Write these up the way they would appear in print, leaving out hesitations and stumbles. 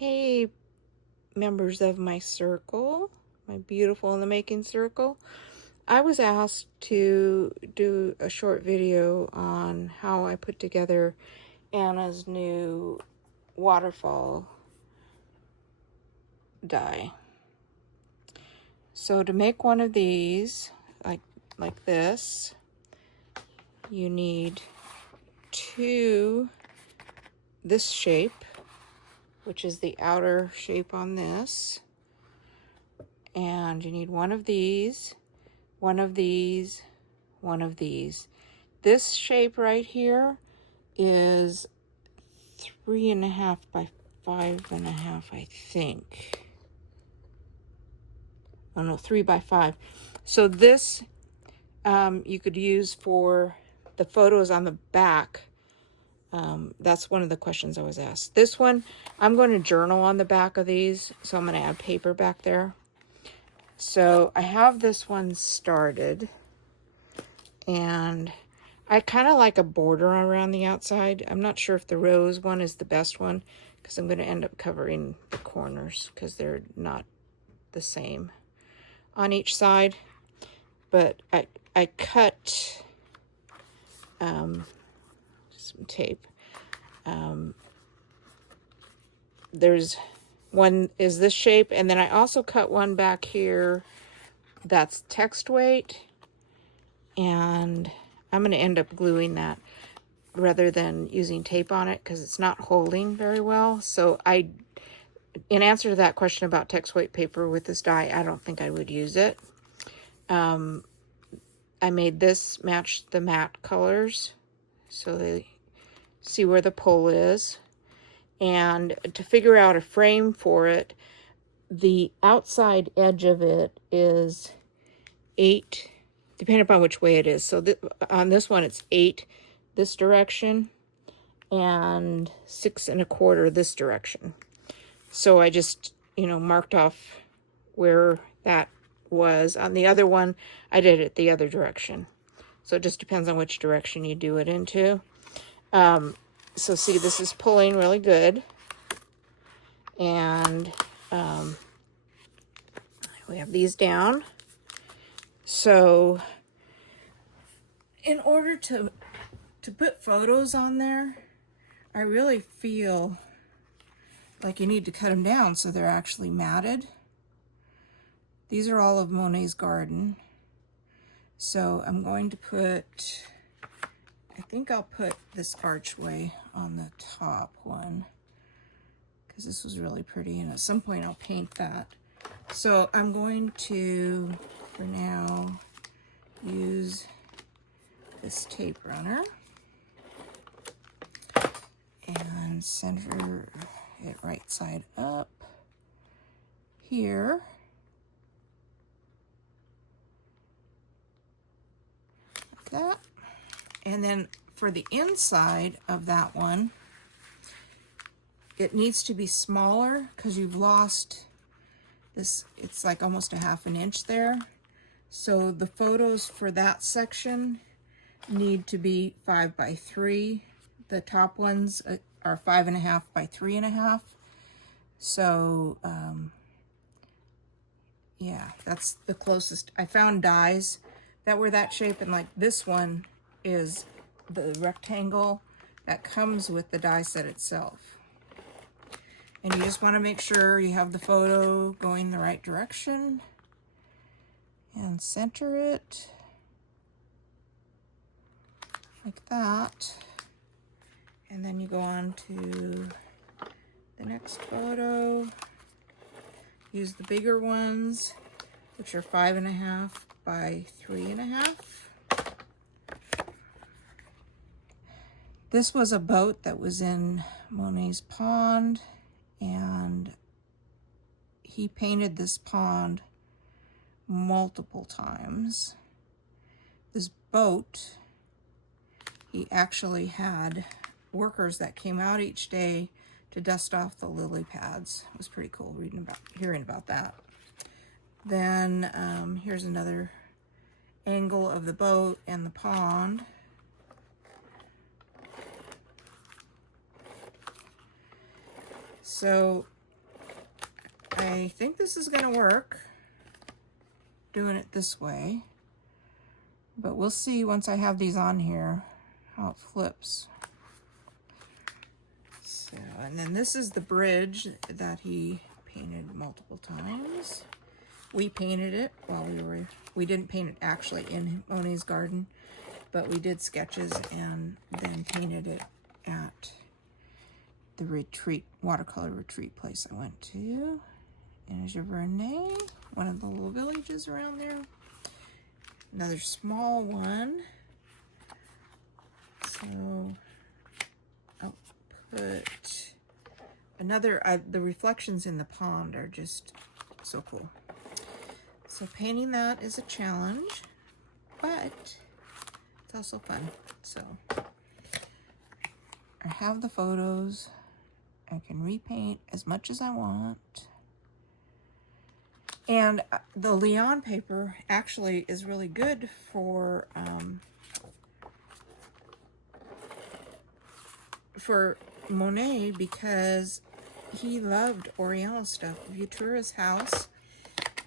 Hey, members of my circle, my beautiful in the making circle. I was asked to do a short video on how I put together Anna's new Waterfall die. So to make one of these, like this, you need this shape, which is the outer shape on this. And you need one of these, one of these, one of these. This shape right here is 3.5 by 5.5, I think. Oh no, 3 by 5. So this you could use for the photos on the back. That's one of the questions I was asked. This one, I'm going to journal on the back of these, so I'm going to add paper back there. So I have this one started, and I kind of like a border around the outside. I'm not sure if the rose one is the best one, because I'm going to end up covering the corners because they're not the same on each side. But I cut some tape. There's one is this shape, and then I also cut one back here that's text weight, and I'm going to end up gluing that rather than using tape on it because it's not holding very well. So in answer to that question about text weight paper with this die, I don't think I would use it. I made this match the matte colors so they see where the pull is. And to figure out a frame for it, the outside edge of it is 8, depending upon which way it is. So on this one, it's 8 this direction and 6 1/4 this direction. So I just, marked off where that was. On the other one, I did it the other direction. So it just depends on which direction you do it into. So see, this is pulling really good. And we have these down. So in order to put photos on there, I really feel like you need to cut them down so they're actually matted. These are all of Monet's garden. So I'm going to put, I think I'll put this archway on the top one because this was really pretty, and at some point I'll paint that. So I'm going to, for now, use this tape runner and center it right side up here. Like that. And then for the inside of that one, it needs to be smaller because you've lost this, it's like almost a 1/2 inch there. So the photos for that section need to be 5 by 3. The top ones are 5.5 by 3.5. So yeah, that's the closest. I found dies that were that shape, and like this one is the rectangle that comes with the die set itself. And you just want to make sure you have the photo going the right direction and center it like that. And then you go on to the next photo. Use the bigger ones, which are 5.5 by 3.5. This was a boat that was in Monet's pond, and he painted this pond multiple times. This boat, he actually had workers that came out each day to dust off the lily pads. It was pretty cool hearing about that. Then here's another angle of the boat and the pond. So I think this is going to work, doing it this way. But we'll see once I have these on here how it flips. So, and then this is the bridge that he painted multiple times. We painted it while we didn't paint it actually in Monet's garden, but we did sketches and then painted it at the retreat, watercolor retreat place I went to. And there's your Vernay, one of the little villages around there. Another small one. So I'll put another, the reflections in the pond are just so cool. So painting that is a challenge, but it's also fun. So I have the photos. I can repaint as much as I want. And the Leon paper actually is really good for Monet because he loved Oriental stuff. If you tour his house,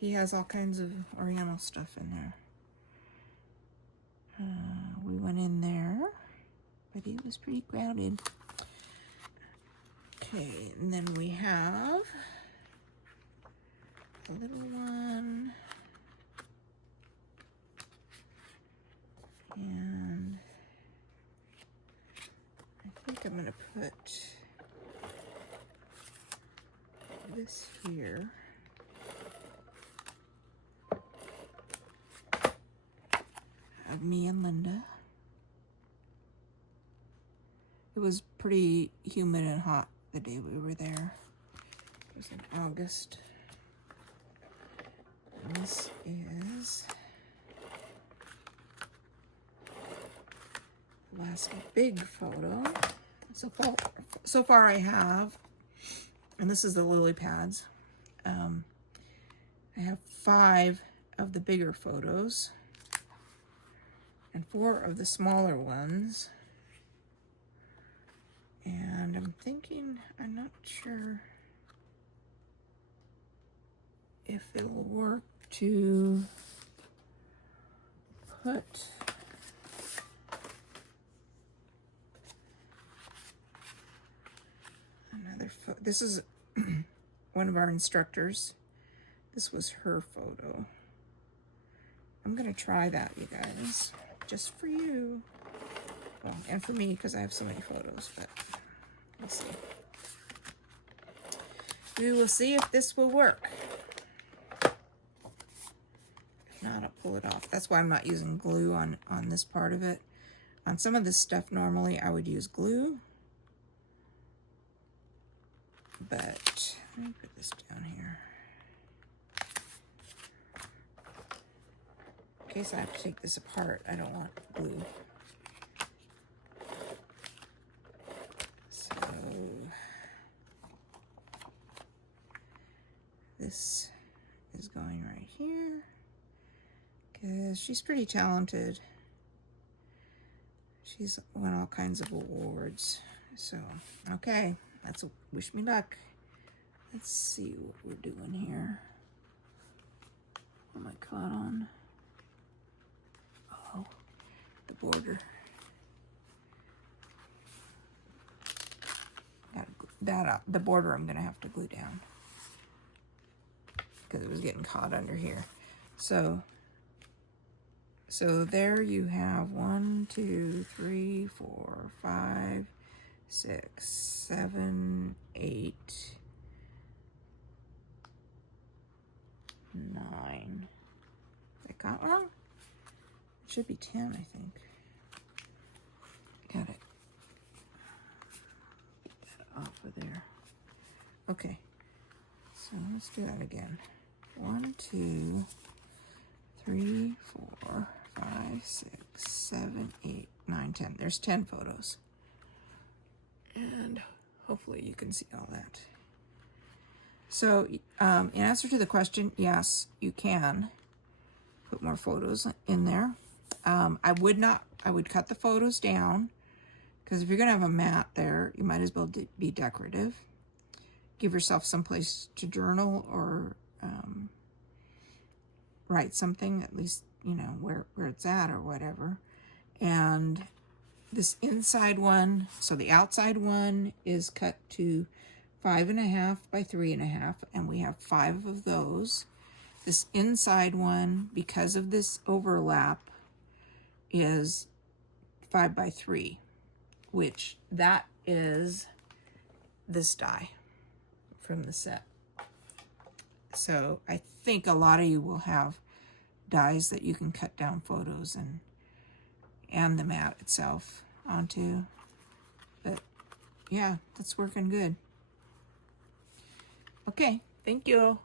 he has all kinds of Oriental stuff in there. We went in there, but it was pretty crowded. Okay, and then we have the little one. And I think I'm gonna put this here. Of me and Linda. It was pretty humid and hot the day we were there. It was in August. And this is the last big photo. So far I have, and this is the lily pads. I have 5 of the bigger photos and 4 of the smaller ones. And I'm thinking, I'm not sure if it'll work to put another photo. This is one of our instructors. This was her photo. I'm gonna try that, you guys, just for you. Well, and for me, because I have so many photos, but we'll see. We will see if this will work. If not, I'll pull it off. That's why I'm not using glue on this part of it. On some of this stuff, normally I would use glue. But let me put this down here. In case I have to take this apart, I don't want glue. So this is going right here because she's pretty talented. She's won all kinds of awards. So, okay, that's a wish me luck. Let's see what we're doing here. What am I caught on? Oh, the border. The border I'm gonna have to glue down because it was getting caught under here. So there you have 1, 2, 3, 4, 5, 6, 7, 8, 9. I got wrong? It should be 10, I think. Got it. Off of there. Okay, so let's do that again. 1, 2, 3, 4, 5, 6, 7, 8, 9, 10. There's 10 photos. And hopefully you can see all that. So in answer to the question, yes, you can put more photos in there. I would cut the photos down because if you're gonna have a mat there, you might as well be decorative. give yourself someplace to journal or write something, at least, you know, where it's at or whatever. And this inside one, so the outside one is cut to 5.5 by 3.5, and we have 5 of those. This inside one, because of this overlap, is 5 by 3, which that is this die from the set. So I think a lot of you will have dies that you can cut down photos and the mat itself onto. But yeah, that's working good. Okay, thank you.